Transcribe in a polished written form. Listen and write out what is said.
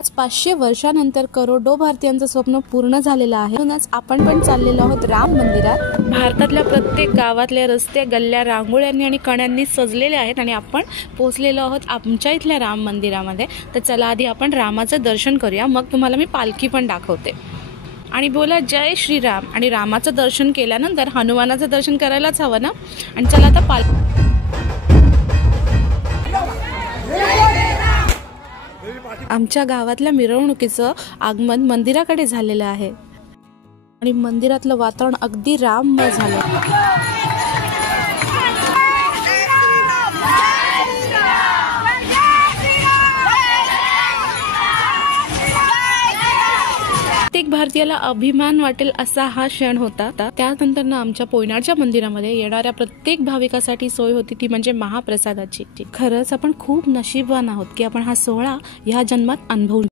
500 वर्षानंतर करोडो भारतीयांचं स्वप्न पूर्ण झालेलं आहे। म्हणूनच आपण पण चाललेलो आहोत राम मंदिरात। भारतातल्या प्रत्येक गावातले रस्ते, गल्ल्या रांगोळ्यांनी आणि कण्यांनी सजलेले आहेत आणि आपण पोहोचलेलो आहोत आमच्या इथल्या राम मंदिरामध्ये। तर चला आधी आपण रामाचं दर्शन करूया, मग तुम्हाला मी पालखी पण दाखवते। आणि बोला जय श्रीराम। आणि रामाचं दर्शन केल्यानंतर हनुमानाचं दर्शन करायलाच हवं ना। आणि चला आता आमच्या गावातल्या मिरवणुकीचं आगमन मंदिराकडे झालेलं आहे आणि मंदिरातलं वातावरण अगदी राममय झालं। प्रत्येक भारतीयाला अभिमान वाटेल असा हा क्षण होता। त्यानंतर आमच्या पोयनाडच्या मंदिरामध्ये येणाऱ्या प्रत्येक भाविकासाठी सोय होती, ती म्हणजे महाप्रसादाची। खरंच आपण खूप नशीबवान आहोत की आपण हा सोहळा या जन्मात अनुभवू